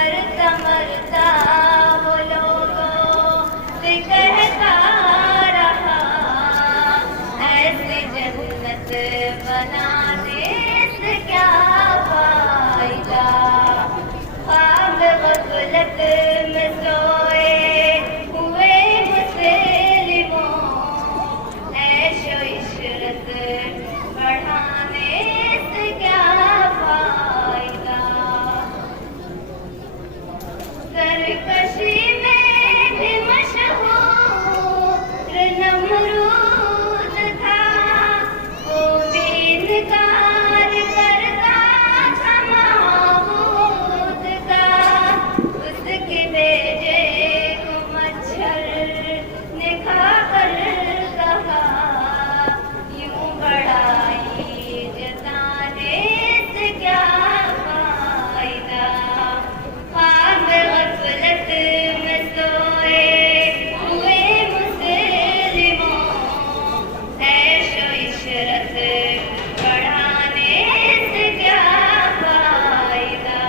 مرتا مرتا وہ لوگوں سے کہتا رہا ایسی جنت بنانے سے کیا فائدہ خواب غفلت میں سوئے ہوئے مسلموں عیش و عشرت بڑھانے سے کیا فائدہ سرکشی میں بھی مشہور نمرود تھا وہ بھی انکار کرتا تھا معبود کا اس کے بیٹے کو مچھر نے کھا کر کہا یوں بڑائی جتانے سے کیا فائدہ خواب غفلت میں سوئے ہوئے مسلموں عیش و عشرت بڑھانے سے کیا فائدہ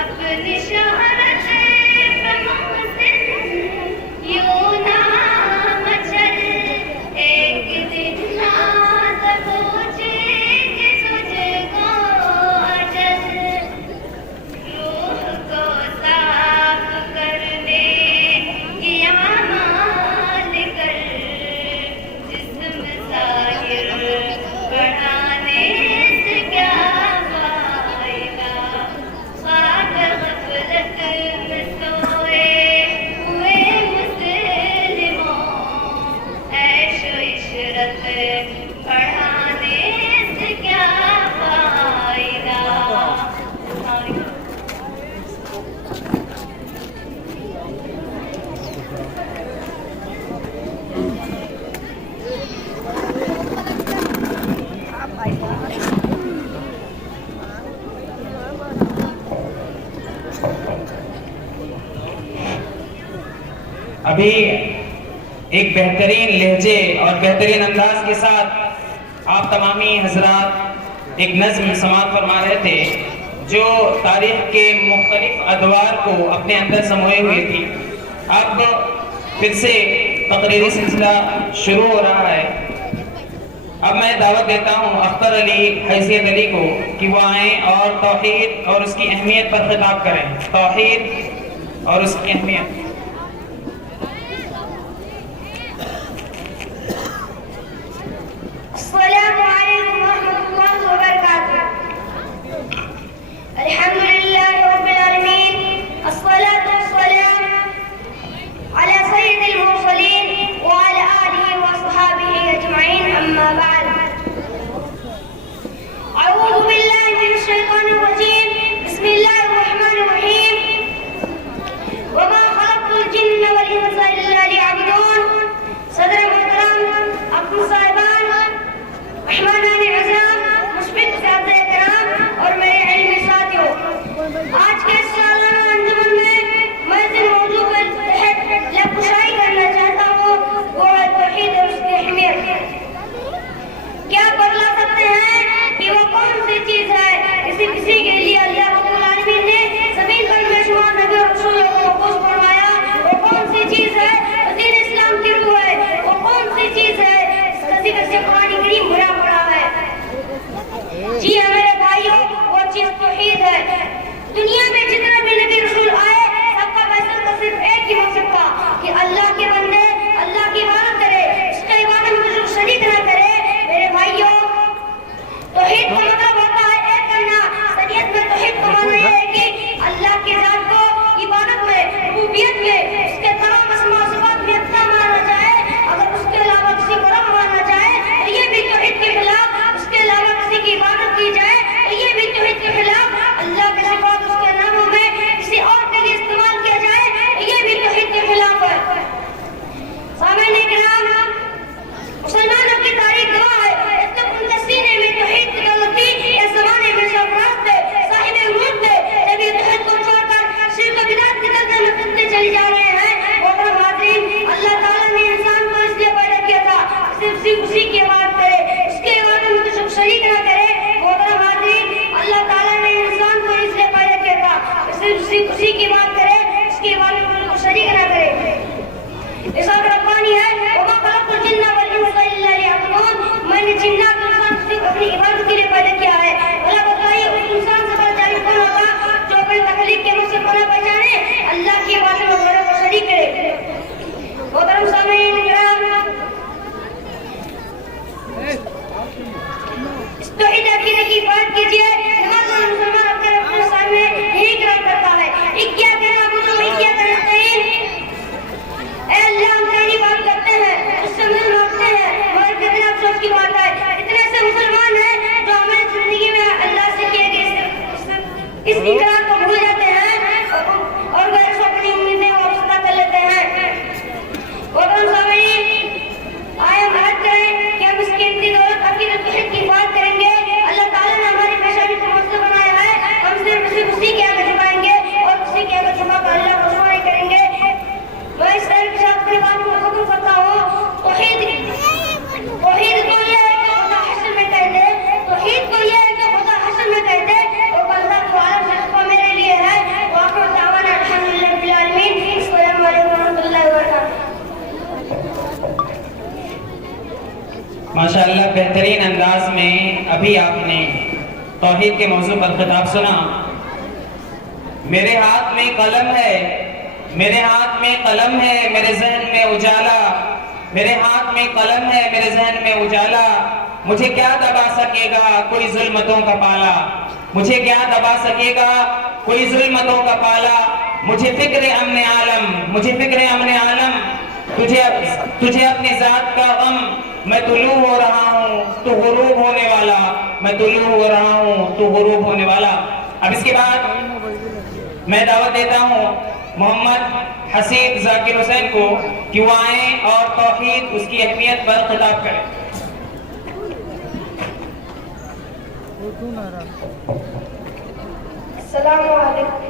اپنی شہرت پہ محسن یوں نام چل ایک دن ناز پوچھے کہ تجھ کو اجل روح کو صاف کرنے کی اعمال کر جسم ظاہر بڑھانے سے کیا فائدہ خواب غفلت میں سوئے ہوئے مسلموں عیش و عشرت بڑھانے سے کیا فائدہ ابھی ایک بہترین لہجے اور بہترین انداز کے ساتھ آپ تمامی حضرات ایک نظم سماعت فرما رہے تھے جو تاریخ کے مختلف ادوار کو اپنے اندر سموئے ہوئی تھی. اب پھر سے تقریری سلسلہ شروع ہو رہا ہے. اب میں دعوت دیتا ہوں اختر علی حیثیت علی کو کہ وہ آئیں اور توحید اور اس کی اہمیت پر خطاب کریں. توحید اور اس کی اہمیت. السلام علیکم ورحمۃ اللہ وبرکاتہ. الحمد للہ رب العالمین الصلاة والسلام على سید المرسلین وعلى آلہ وصحابہ اجمعین اما بعد. اعوذ باللہ من الشیطان الرجیم بسم اللہ الرحمن الرحیم. وما خلقت الجن والانس الا ليعبدون. صدر محترم ابو صاحبان مہمانان اعظام مشفق صاحب کرام اور میرے علمی ساتھیوں، آج کے سالانہ انجمن میں میں جن موضوع کے تحت لبکشائی کرنا چاہتا ہوں وہ ہے توحید اور اس کی اہمیت. کیا بتلا سکتے ہیں کہ وہ کون سی چیز ہے کسی کے لیے اللہ رب العالمین نے زمین پر بے شمار نبی اور رسولوں کو مبعوث فرمایا؟ وہ کون سی چیز ہے دین اسلام کی روح ہے؟ وہ کون سی چیز ہے کسی قرآن کریم بھرا پڑا ہے؟ جی ہاں میرے بھائیوں، وہ چیز توحید ہے. دنیا میں جتنے بھی نبی رسول آئے سب کا فیصلہ تو صرف ایک ہی مقصد تھا کہ اللہ کے بندے اللہ کی عبادت کرے، اس کی عبادت میں کسی شریک نہ کرے. میرے بھائیوں، توحید کا مطلب ہوتا ہے ایک کرنا. شریعت میں توحید کا معنی یہ ہے کہ اللہ کی ذات کو عبادت میں ربوبیت میں اس کے تمام اسماء و صفات میں اتنا مانا جائے. اگر اس کے علاوہ کسی کو رب مانا جائے تو یہ بھی توحید کے خلاف. اس کے علاوہ کسی کی عبادت کی جائے تو یہ بھی توحید کے خلاف. اللہ کے صفات اس کے کی قرار کو بھول جاتے ہیں اور غیر سے اپنی امیدیں وابستہ کر لیتے ہیں۔ محترم سامعین، آئے ہم عہد کریں کہ ہم اس قیمتی دولت عقیدت توحید کی حفاظت کریں گے۔ اللہ تعالیٰ نے ہماری پیشانی کو مقصد بنایا ہے، ہم صرف اسی کے آگے جھکائیں گے اور اسی کے آگے جھکا کر اللہ کو رسوا نہیں کریں گے۔ میں اس طرح کے ساتھ اپنے بات کو ختم کرتا ہوں۔ توحید کو یہ ہے کہ خدا حشر میں کہہ دے، توحید کو یہ ہے کہ خدا حشر میں کہہ دے اور بندہ تو عالم سے خفا میرے لیے ہے۔ وآخر دعوانا الحمدللہ رب العالمین۔ السلام علیکم ورحمۃ اللہ وبرکاتہ۔ ماشاءاللہ بہترین انداز میں ابھی آپ نے توحید کے موضوع پر خطاب سنا۔ میرے ہاتھ میں قلم ہے، میرے ہاتھ میں قلم ہے، میرے ذہن میں اجالا، میرے ہاتھ میں قلم ہے، میرے ذہن میں اجالا، مجھے کیا دبا سکے گا کوئی ظلمتوں کا پالا، مجھے کیا دبا سکے گا کوئی ظلمتوں کا پالا، مجھے فکر امن عالم، مجھے فکر امن عالم، تجھے اپنی ذات کا غم، میں طلوع ہو رہا ہوں تو غروب ہونے والا، میں طلوع ہو رہا ہوں تو غروب ہونے والا۔ اب اس کے بعد میں دعوت دیتا ہوں محمد حسین ذاکر حسین کو کہ وہ آئیں اور توحید اس کی اہمیت پر خطاب کریں۔ السلام علیکم۔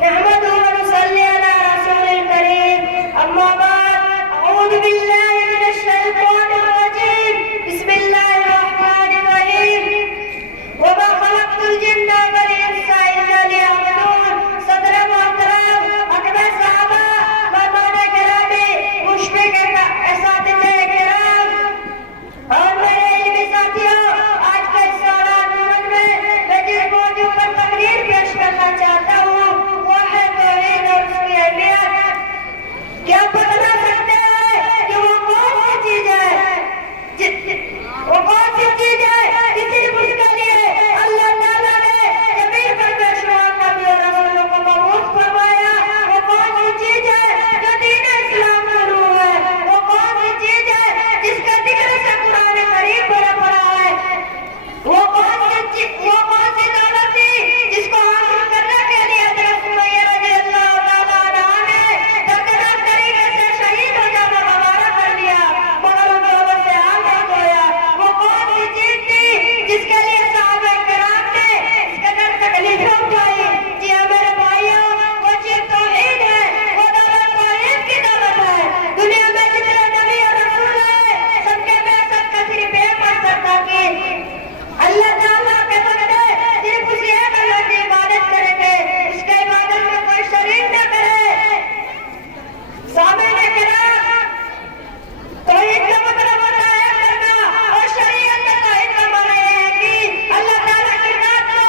نحمده ونصلي على رسول الكريم، أما بعد، أعوذ بالله من الشيطان الرجيم، بسم الله الرحمن الرحيم، وما خلقت الجن والإنس إلا ليعبدون۔ صدر محترم، اکبر صحابہ، مہمان گرامی، مشفق اساتذہ کرام اور میرے علمی ساتھیوں، آج کا اس سالانہ مجمع میں جس موضوع پر تقریر پیش کرنا چاہتا ہوں وہ ہے توحید اور اس کی اہمیت۔ کیا بتلا سکتے ہیں کہ وہ کون سی چیز ہے کہ صرف اس کے لیے اللہ تعالیٰ نے زمین پر بے شمار نبی اور رسولوں کو مبعوث فرمایا؟ وہ کون سی چیز ہے جو دین اسلام کی روح ہے؟ وہ کون سی چیز ہے جس کا ذکر سے قرآن کریم بھرا پڑا ہے؟ وہ کون سی دولت تھی جس کو حاصل کرنے کے لیے حضرت سمیہ رضی اللہ تعالیٰ عنہا نے دردناک طریقے سے شہید ہو جانا گوارا کر لیا مگر ان دولت سے ہاتھ نہ دھویا؟ وہ کون سی چیز تھی جس کے لیے صحابہ کرام نے اس قدر تکلیفیں اٹھائی؟ جی ہاں میرے بھائیوں، وہ چیز توحید ہے، وہ دولت توحید کی دولت ہے۔ دنیا میں جتنے نبی اور رسول ہیں سب کے بعثت کا صرف ایک مقصد تھا کہ اللہ تعالیٰ کے بندے صرف اسی ایک اللہ کی عبادت کریں گے، اس کے عبادت میں کوئی شریک نہ کرے۔ سامعین کرام، توحید کا مطلب ہوتا ہے کرنا اور شریعت میں توحید کا معنی یہ ہے کہ اللہ تعالیٰ کی ذات کو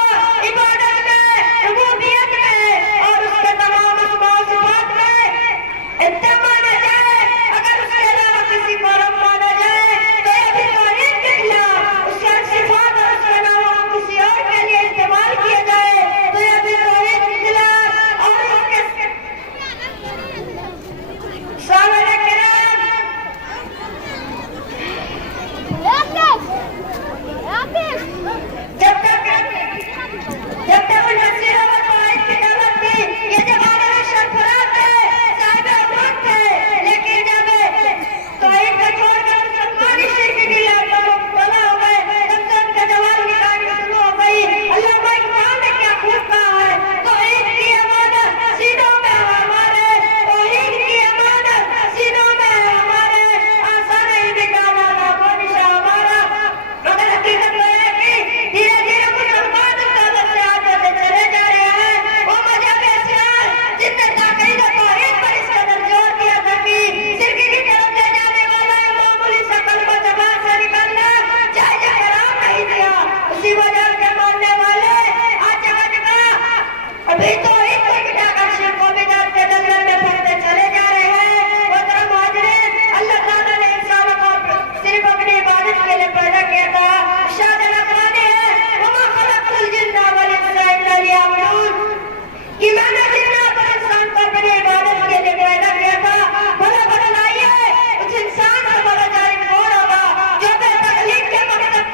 عبادت میں، ربوبیت میں اور اس کے تمام اسماء و صفات میں اتنا مانا جائے، اگر اس کے علاوہ کسی کو رب مانا جائے تو یہ بھی توحید کے خلاف، اس کے صفات اور اس کے نام کسی اور کے لیے استعمال کیا جائے تو یہ بھی توحید کے خلاف اور اس کے سامنے کرام جب تک ان نصیروں میں توحید کی دعوت تھی، یہ زمانے میں سرفراز تھے، صاحب امت تھے، لیکن جب توحید کو چھوڑ کر مسلمان شرک کی لت میں مبتلا ہو گئے تب سے ان کا جواب نکالنا شروع ہو گئی۔ علامہ اقبال نے کیا خوب کہا ہے، توحید کی امانت سینوں میں ہے ہمارے، توحید کی امانت سینوں میں ہے ہمارے، آسان ہی نکالا نہ وہ نشہ ہمارا۔ مگر حقیقت یہ ہے کہ دھیرے دھیرے مسلمان اس دولت سے آگے سے چلے جا رہے ہیں۔ وہ مذہب اسلام جن نے تاکید توحید پر اس قدر زور دیا تھا کہ شرک کی طرف لے جانے والا معمولی سا کلمہ زبان سے نکلنا جائز حرام نہیں دیا، اسی وجہ سے ماننے والے آج جگہ جگہ ابھی توحید کو مٹا کر شرک و بدعت کے دلدل میں پھنستے چلے جا رہے ہیں۔ محترم حاضرین، اللہ تعالیٰ نے انسانوں کو صرف اپنی عبادت کے لیے پیدا کیا تھا۔ ارشاد الاقوانی ہے، وما خلقت الجن والانس الا لیعبدون، کہ میں نے جنات اور انسان کو اپنی عبادت کے لیے پیدا کیا تھا۔ بھلا بتلائیے اس انسان سے بڑا جائز کون ہوگا جو بے تکلیف کے مقصد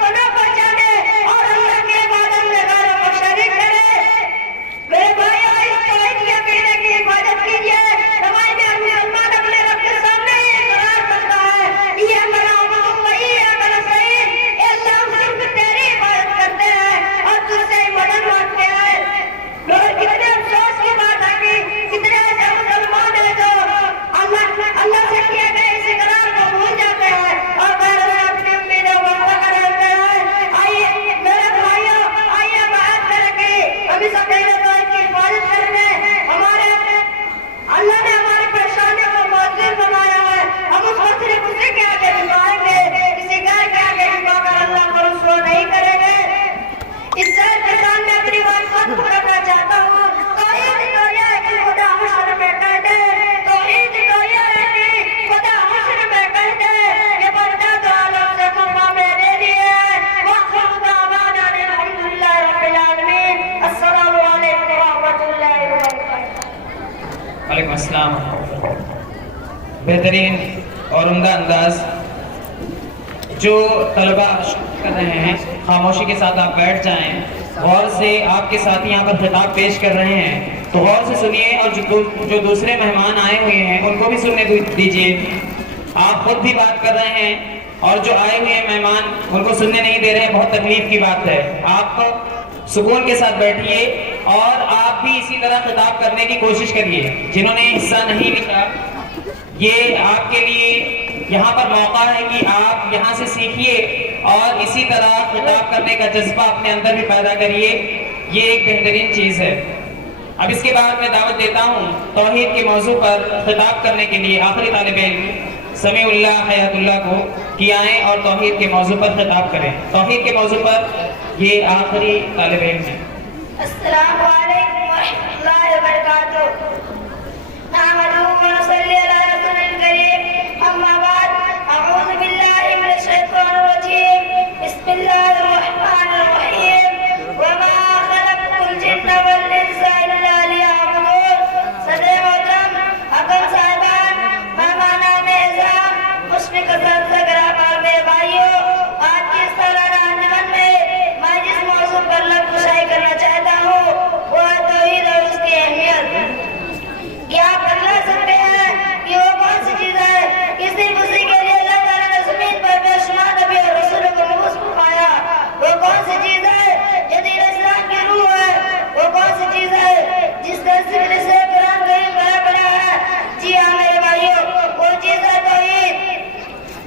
وعلیکم السلام. بہترین اور عمدہ انداز. جو طلبہ کر رہے ہیں خاموشی کے ساتھ آپ بیٹھ جائیں. غور سے آپ کے ساتھی یہاں پر خطاب پیش کر رہے ہیں تو غور سے سنیے, اور جو دوسرے مہمان آئے ہوئے ہیں ان کو بھی سننے دیجیے. آپ خود بھی بات کر رہے ہیں اور جو آئے ہوئے ہیں مہمان ان کو سننے نہیں دے رہے ہیں, بہت تکلیف کی بات ہے. آپ سکون کے ساتھ بیٹھیے اور آپ بھی اسی طرح خطاب کرنے کی کوشش کریے. جنہوں نے حصہ نہیں لیا, یہ آپ کے لیے یہاں پر موقع ہے کہ آپ یہاں سے سیکھیے اور اسی طرح خطاب کرنے کا جذبہ اپنے اندر بھی پیدا کریے. یہ ایک بہترین چیز ہے. اب اس کے بعد میں دعوت دیتا ہوں توحید کے موضوع پر خطاب کرنے کے لیے آخری طالب علم سمیع اللہ حیات اللہ کو کہ آئیں اور توحید کے موضوع پر خطاب کریں. توحید کے موضوع پر یہ آخری طالب علم ہے. السلام علیکم ورحمۃ اللہ وبرکاتہ. نحمده ونصلي على رسول الكريم. اما بعد اعوذ بالله من الشيطان الرجيم. بسم الله الرحمن الرحيم. وما خلقت الجن والانس الا ليعبدون. صدر محترم حکم صاحبان, مہمانان اعظام, مشفق سرگرام میرے بھائیوں, آج کی اس سالانہ انجمن میں میں جس موضوع پر لفظ کرنا چاہتا ہوں وہ ہے توحید اور اس کی اہمیت. کیا آپ بتلا سکتے ہیں کہ وہ کون سی چیز ہے کہ صرف اسی کے لیے اللہ تعالیٰ نے زمین پر بے شمار نبی اور رسولوں کو مبعوث فرمایا؟ وہ کون سی چیز ہے جو دین اسلام کی روح ہے؟ وہ کون سی چیز ہے جس کا ذکر سے قرآن کریم بھرا پڑا ہے؟ جی ہاں میرے بھائیوں, وہ چیز ہے توحید.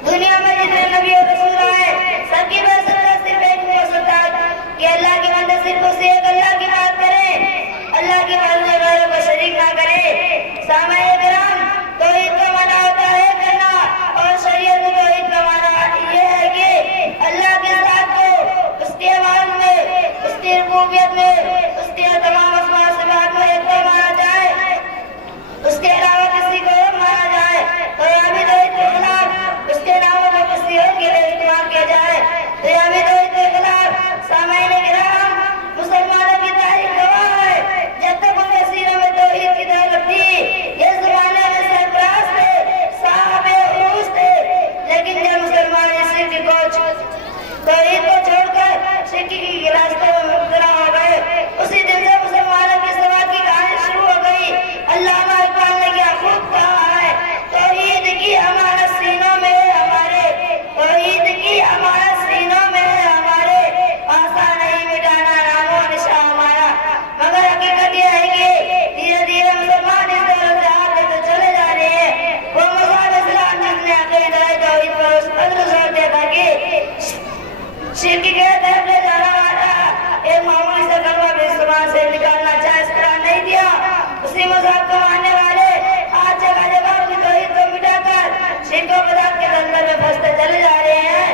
دنیا میں جتنے نبی اور رسول آئے سب کی بحث صرف ایک مقصد تھا کہ اللہ کے بندے صرف اسی ایک اللہ کی بات کریں, اللہ کی بات میں غیروں کو شریک نہ کرے. سامعین کرام, توحید کا معنی ہوتا ہے کرنا, اور شریعت میں توحید کا معنی یہ ہے کہ اللہ کے ذات کو اس کے عوام میں, اس کی ربوبیت میں, اس کے تمام اسماء و صفات میں ایک کو مانا جائے, اس کے علاوہ کسی کو مانا جائے تو یہ بھی توحید کے خلاف, اس کے ناموں کو کسی اور کے لیے استعمال کیا جائے تو یہ بھی توحید کے خلاف. سامعین کرام, مسلمانوں کی تاریخ گواہ ہے جب تک ان کے سینوں میں توحید کی دولت تھی, اس زمانے میں سرفراز تھے, صاحب عروج تھے, لیکن جب مسلمان شرک کو توحید کو چھوڑ کر شرک کی راستوں میں مبتلا ہو گئے, اسی دن سے مسلمانوں کی سوا کی کہانی شروع ہو گئی. علامہ اقبال نے کیا خوب کہا ہے, توحید کی امانت سینوں میں ہے ہمارے, توحید کی امانت سینوں میں ہے ہمارے, آسان نہیں مٹانا نام و نشان ہمارا. مگر حقیقت یہ ہے کہ دھیرے دھیرے مسلمان اس دور سے آگے تو چلے جا رہے ہیں. وہ مذہب اسلام جس نے عقیدہ توحید پر اس قدر زور دیا تھا کہ شرک کے طرف لے جانا والا ایک معمولی سے کلمہ بھی زبان سے نکالنا جائز قرار نہیں دیا. اسی مذہب کو ماننے والے آج جگہ جگہ کی توحید کو مٹا کر شرک و بدعت کے دلدل میں پھنستے چلے جا رہے ہیں.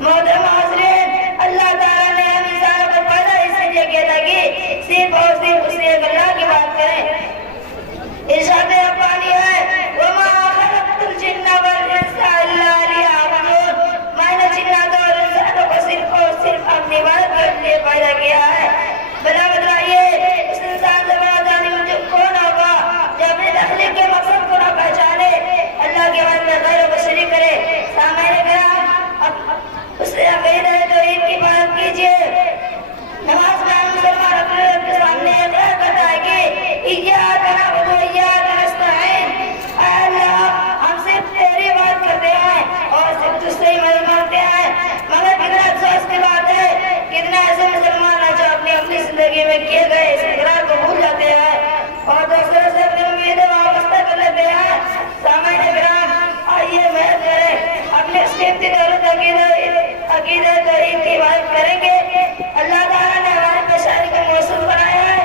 محترم حاضرین, اللہ تعالیٰ نے ہم انسانوں کو پیدا اس لیے کیا تھا کہ صرف اور صرف اسی ایک اللہ کی بات کریں. ارشاد ربانی ہے, وما خلقت الجن والانس الا ليعبدون. میں نے جنات اور انسانوں کو صرف اور صرف اپنی عبادت کے لیے پیدا کیا ہے. بلا بتائیے اس انسان سے بڑا ظالم کون ہوگا جو اپنی تخلیق کے مقصد کو نہ پہچانے, اللہ کے بعد میں غیروں کو شریک کرے. سامعین کرام, اس سے عقیدہ توحید کی بات کیجیے. نماز میں ہم مسلمان اپنے رب کے سامنے اقرار کرتا ہے کہ ایاک نعبد و ایاک نستعین, اے اللہ ہم صرف تیری بات کرتے ہیں اور صرف تجھ سے ہی مدد مانگتے ہیں. مگر کتنا افسوس کی بات ہے, کتنا ایسے مسلمان ہیں جو اپنی زندگی میں کیے گئے اس اقرار کو بھول جاتے ہیں اور دوسروں سے اپنی امیدیں وابستہ کر لیتے ہیں. سامعین کرام, آئیے محنت کریں, اپنے قیمتی دولت عقیدہ توحید کی عبادت کریں گے. اللہ تعالیٰ نے ہمارے پیشانی کو موصول بنایا ہے,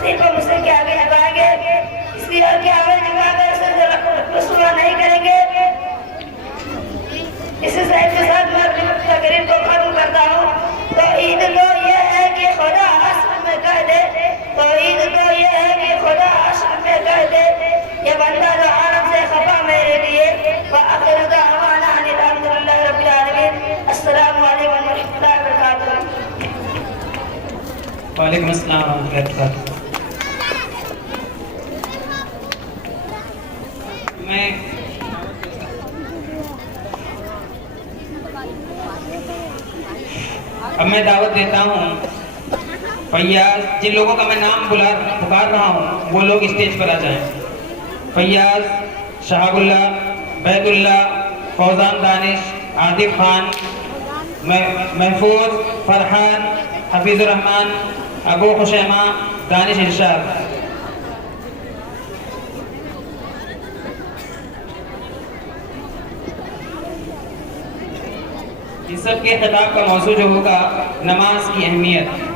صرف ہم اسے کے آگے جھکائیں گے, کسی اور کے آگے جھکا کر اسے رسوا نہیں کریں گے. اسی صحت کے ساتھ میں اپنی تقریر کو ختم کرتا ہوں. توحید تو یہ ہے کہ خدا عصر میں کہہ دے, توحید تو یہ ہے کہ خدا عصر میں کہہ دے, یہ بندہ جو عالم سے خفا میرے لیے. وآخر دعوانا ان الحمدللہ رب العالمین. السلام علیکم ورحمۃ اللہ وبرکاتہ. وعلیکم السلام ورحمۃ اللہ وبرکاتہ. اب میں دعوت دیتا ہوں فیاض، جن لوگوں کا میں نام پکار رہا ہوں وہ لوگ اسٹیج پر آ جائیں. فیاض، شہاب اللہ، بیت اللہ، فوزان دانش، عاطف خان، محفوظ، فرحان، حفیظ الرحمان، ابو خشیمہ، دانش ارشاد. اس سب کے خطاب کا موضوع جو ہوگا نماز کی اہمیت.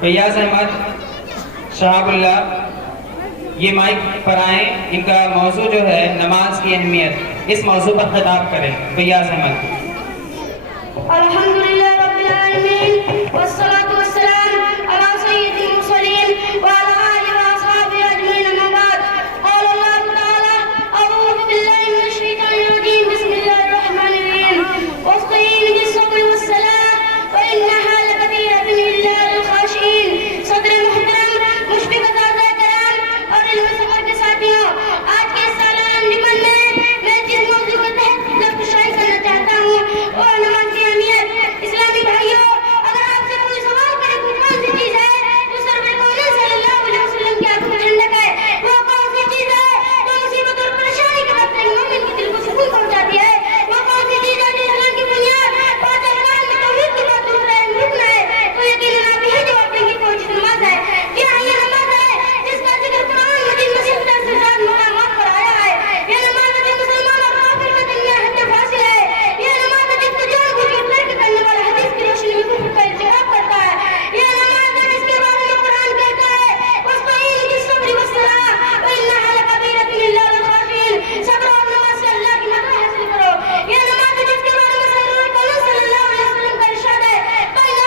فیاض احمد، شہاب اللہ، یہ مائک پر آئیں. ان کا موضوع جو ہے نماز کی اہمیت، اس موضوع پر خطاب کریں. فیاض احمد. الحمدللہ رب العالمین والصلاة والسلام علی سید المرسلین وعلی آلہ واصحابہ اجمعین. اما بعد، قال اللہ تعالی اعوذ باللہ من الشیطان الرجیم بسم اللہ الرحمن الرحیم واستعینوا بالصبر والصلاة وانہا لکبیرۃ الا علی الخاشعین. صدر محترم، مشفق اساتذہ کرام اور علم سفر کے ساتھیوں، آج کے سالانہ انجمن میں جس موضوع کے تحت لفظ شائع کرنا چاہتا ہوں وہ نماز کی اہمیت. اسلامی بھائیوں، اگر آپ سے کوئی سوال کرے کہ کون سی چیز ہے جو سرور کونین صلی اللہ علیہ وسلم کی آنکھوں میں ٹھنڈک ہے، وہ کون سی چیز ہے جو مصیبت اور پریشانی کے وقت ایک مومن کے دل کو سکون پہنچاتی ہے، وہ کون سی چیز ہے جو اسلام کی بنیاد پانچ ارکان میں توحید کے بعد دوسرا اہم رکن ہے، تو یقیناً آپ یہی جواب دیں گے کہ وہ چیز نماز ہے. یہ نماز ہے جس کا ذکر قرآن مجید میں 70 سے زیادہ مقامات پر آیا ہے. یہ نماز ہے جو مسلمان اور کافر کے درمیان حد فاصل ہے. یہ نماز ہے جس کو جان بوجھ کر ترک کرنے والا حدیث کی روشنی میں کفر کا ارتکاب کرتا ہے. یہ نماز ہے جس کے بارے میں قرآن کہتا ہے وَاسْتَعِینُوا بِالصَّبْرِ وَالصَّلَاةِ وَإِنَّهَا لَكَبِیرَةٌ إِلَّا عَلَى الْخَاشِعِینَ. صبر اور نماز سے اللہ کی مدد حاصل کرو. یہ نماز ہے جس کے بارے میں سرور کونین صلی اللہ علیہ وسلم کا ارشاد ہے بَيْنَ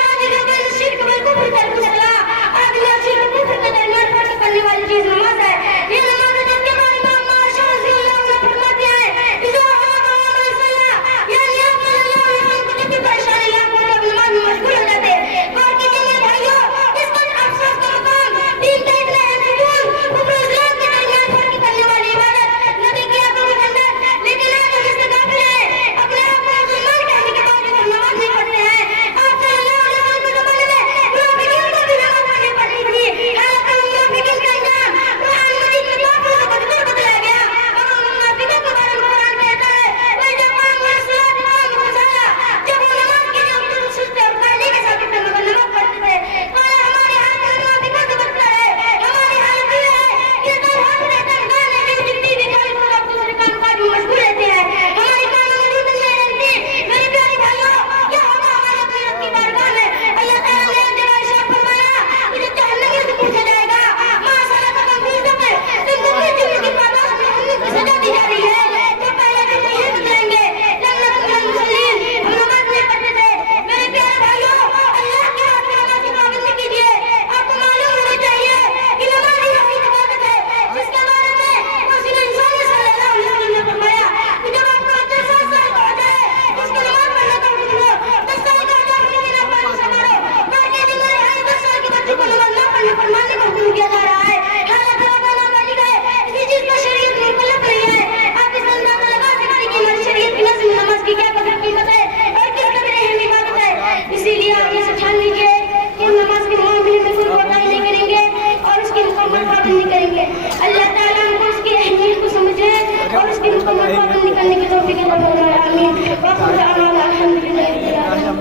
الشِّرْكِ وَالْكُفْرِ تَرْكُ الصَّلَاةِ. آدمی اور شرک و کفر کے درمیان فرق کرنے والی چیز نماز ہے. یہ نماز ہے جس کے بارے میں اما عائشہ رضی اللہ عنہا فرماتی ہیں اذا حضر عمر الصلاۃ، یعنی آپ صلی اللہ علیہ وسلم کو جب بھی پریشانی لاحق ہوتی آپ نماز میں مشغول ہو جاتے. غور کیجیے میرے بھائیوں، اس وقت افسوس کا مقام دین کا اتنا اہم ستون کفر و اسلام کے درمیان فرق کرنے والی عبادت نبی کی آنکھوں میں ٹھنڈک. لیکن آج ہم اس سے غافل ہیں. اپنے آپ کو مسلمان کہنے کے باوجود ہم نماز نہیں پڑھتے ہیں. آپ صلی اللہ علیہ وسلم کے زمانے میں منافقین کو بھی نماز پڑھنی پڑتی تھی. حالانکہ منافقین کا انجام قرآن مجید میں کافروں سے بدتر بتلایا گیا. اور ان منافقوں کے بارے میں قرآن کہتا ہے وَإِذَا قَامُوا إِلَى الصَّلَاةِ قَامُوا كُسَالَىٰ. جب وہ نماز کے لیے بالکل سست اور قائلی کے ساتھ اپنے مگر نماز پڑھتے تھے. ہماری حالت منافقوں سے بدتر ہے. ہماری حالت یہ ہے کہ دن ہاتھ رہتا ہے گانے میوزک ٹی وی کھالی پورا دوسرے کام کاج میں مشغول رہتے ہیں. ہماری کانوں میں نیند نہیں رہتی. میرے پیارے بھائیوں، کیا ہوگا ہمارے اپنے رب کی بارگاہ میں؟ اللہ تعالیٰ نے ایک جگہ ارشاد فرمایا کہ جب جہنمیوں سے پوچھا جائے گا مَا سَلَكَكُمْ فِي سَقَرَ، تم کو کس جرم کی پاداش میں جہنم کی سزا دی جا رہی ہے؟ تو پہلے دن یہ بتلائیں گے لَمْ نَكُ مِنَ الْمُصَلِّينَ، ہم نماز نہیں پڑھتے تھے. میرے پیارے بھائیوں، اللہ کے ہاتھ میں نماز کی پابندی کیجیے. آپ کو معلوم ہونا چاہیے کہ نماز ہی ایسی عبادت ہے جس کے بارے میں رسول انسان صلی اللہ علیہ وسلم نے فرمایا کہ جب آپ کا بچہ 7 سال کا ہو جائے اس کو نماز پڑھنا تو حکم دو. 10 سال کا ہو جائے اس کی نماز پڑھنا سکھاؤ. باقی دن میں 10 سال کے بچوں کو نماز نہ پڑھنے پر ماننے کا حکم کیا جا رہا ہے. حالانکہ اللہ نامانی ہے اسی چیز کا شریعت میں مکلف نہیں ہے. آپ اس اندازہ لگا سکتے کہ ہماری شریعت کی نظم نماز کی کیا قدر قیمت ہے اور کس قدر اہم عبادت ہے. اسی لیے آپ یہ ٹھان لیجیے کہ ہم نماز کے معاملے میں کوئی کوتاہی نہیں کریں گے اور اس کی مکمل پابندی کریں گے. اللہ تعالیٰ ہم کو اس کی اہمیت کو سمجھے اور اس کی مکمل پابندی کرنے کی توفیق عطا فرمائے. آمین. وآخر دعوانا الحمدللہ رب العالمین.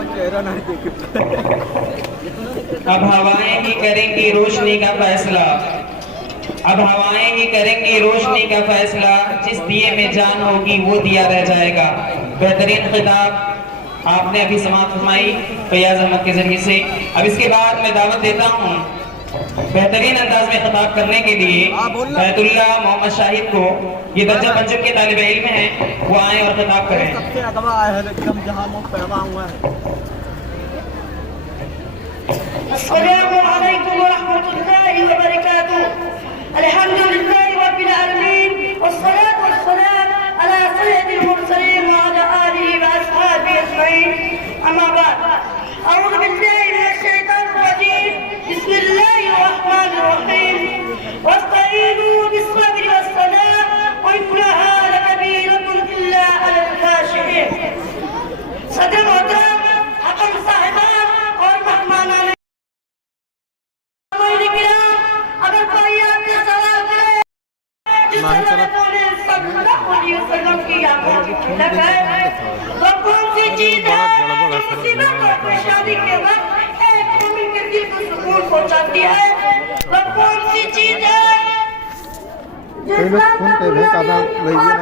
اب ہوائیں ہی کریں گی روشنی کا فیصلہ. اب ہوائیں ہی کریں گی روشنی کا فیصلہ. جس دیے میں جان ہوگی وہ دیا رہ جائے گا. بہترین خطاب آپ نے ابھی سماعت فرمائی فیاض احمد کے ذریعے سے. اب اس کے بعد میں دعوت دیتا ہوں بہترین انداز میں خطاب کرنے کے لیے بیت اللہ محمد شاہد کو. یہ درجہ پنجم کے طالب علم ہیں، وہ آئیں اور خطاب کریں. سب سے اگوا ہے ایک دم جہاں منہ پہوا ہوا ہے. الحمد لله رب العالمين والصلاة والسلام على سيد المرسلين وعلى آله وأصحابه أجمعين أما بعد أعوذ بالله من الشيطان الرجيم بسم الله الرحمن الرحيم واستعينوا بالصبر والصلاة وإنها لكبيرة إلا على الخاشعين صدر محترم حکم صاحبان اور مہمانان اگر کوئی آپ سے سوال کرے جس اللہ نے صلی اللہ علیہ وسلم کی آنکھوں کی ٹھنڈک ہے وہ کون سی چیز ہے جو مصیبت اور پریشانی کے وقت ایک مومن کے دل کو سکون پہنچاتی ہے وہ کون سی چیز ہے جو اسلام کا بنیادی ہے